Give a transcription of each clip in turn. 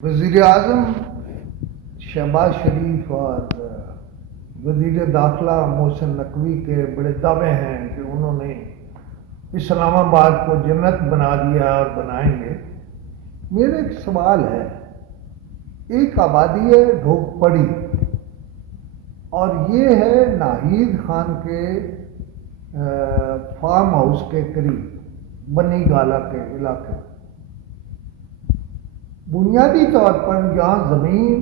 وزیر اعظم شہباز شریف اور وزیر داخلہ محسن نقوی کے بڑے دعوے ہیں کہ انہوں نے اسلام آباد کو جنت بنا دیا اور بنائیں گے۔ میرا ایک سوال ہے، ایک آبادی ہے ڈھوک پڑی اور یہ ہے ناہید خان کے فارم ہاؤس کے قریب بنی گالہ کے علاقے۔ بنیادی طور پر یہاں زمین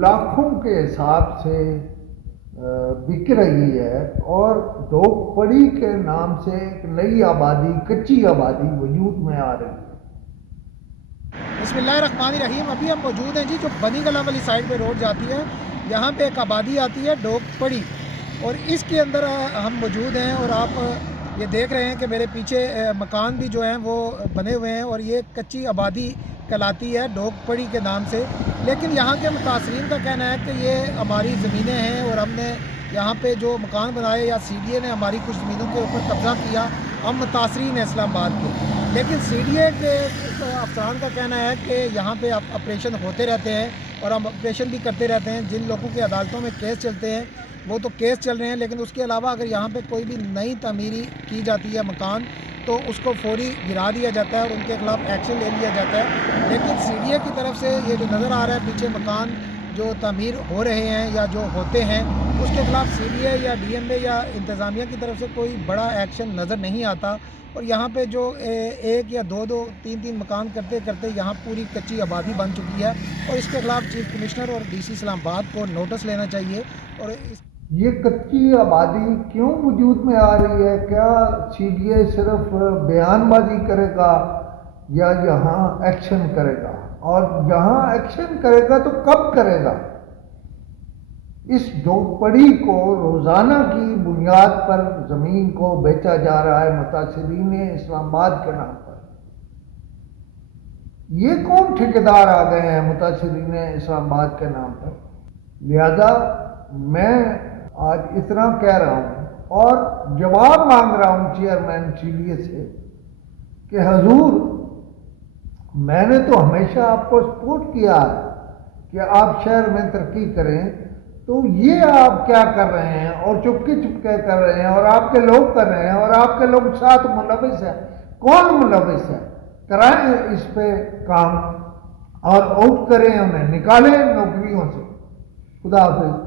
لاکھوں کے حساب سے بک رہی ہے اور ڈھوک پڑی کے نام سے ایک نئی آبادی، کچی آبادی وجود میں آ رہی ہے۔ بسم اللہ الرحمن الرحیم۔ ابھی ہم موجود ہیں جو بنی گالہ والی سائڈ پہ روڈ جاتی ہے، یہاں پہ ایک آبادی آتی ہے ڈھوک پڑی، اور اس کے اندر ہم موجود ہیں اور آپ یہ دیکھ رہے ہیں کہ میرے پیچھے مکان بھی جو ہیں وہ بنے ہوئے ہیں، اور یہ کچی آبادی کہلاتی ہے ڈھوک پڑی کے نام سے۔ لیکن یہاں کے متاثرین کا کہنا ہے کہ یہ ہماری زمینیں ہیں اور ہم نے یہاں پہ جو مکان بنائے یا سی ڈی اے نے ہماری کچھ زمینوں کے اوپر قبضہ کیا، ہم متاثرین ہیں اسلام آباد کے۔ لیکن سی ڈی اے کے افسران کا کہنا ہے کہ یہاں پہ آپریشن ہوتے رہتے ہیں اور ہم آپریشن بھی کرتے رہتے ہیں۔ جن لوگوں کے عدالتوں میں کیس چلتے ہیں وہ تو کیس چل رہے ہیں، لیکن اس کے علاوہ اگر یہاں پہ کوئی بھی نئی تعمیری کی جاتی ہے مکان تو اس کو فوری گرا دیا جاتا ہے اور ان کے خلاف ایکشن لے لیا جاتا ہے۔ لیکن سی ڈی اے کی طرف سے یہ جو نظر آ رہا ہے پیچھے مکان جو تعمیر ہو رہے ہیں یا جو ہوتے ہیں، اس کے خلاف سی ڈی اے یا ڈی ایم اے یا انتظامیہ کی طرف سے کوئی بڑا ایکشن نظر نہیں آتا، اور یہاں پہ جو ایک یا دو تین مکان کرتے کرتے یہاں پوری کچی آبادی بن چکی ہے، اور اس کے خلاف چیف کمشنر اور ڈی سی اسلام آباد کو نوٹس لینا چاہیے۔ اور یہ کچی آبادی کیوں وجود میں آ رہی ہے؟ کیا سی ڈی اے صرف بیان بازی کرے گا یا یہاں ایکشن کرے گا؟ اور یہاں ایکشن کرے گا تو کب کرے گا؟ اس ڈھوک پڑی کو روزانہ کی بنیاد پر زمین کو بیچا جا رہا ہے متاثرین اسلام آباد کے نام پر۔ یہ کون ٹھیکیدار آ گئے ہیں متاثرین اسلام آباد کے نام پر؟ لہذا میں آج اتنا کہہ رہا ہوں اور جواب مانگ رہا ہوں چیئرمین سی ڈی اے سے کہ حضور، میں نے تو ہمیشہ آپ کو سپورٹ کیا ہے کہ آپ شہر میں ترقی کریں، تو یہ آپ کیا کر رہے ہیں اور چپکے چپکے کر رہے ہیں اور آپ کے لوگ کر رہے ہیں اور آپ کے لوگ ساتھ ملوث ہیں۔ کون ملوث ہے؟ کرائیں اس پہ کام اور آؤٹ کریں، انہیں نکالیں نوکریوں سے۔ خدا حافظ۔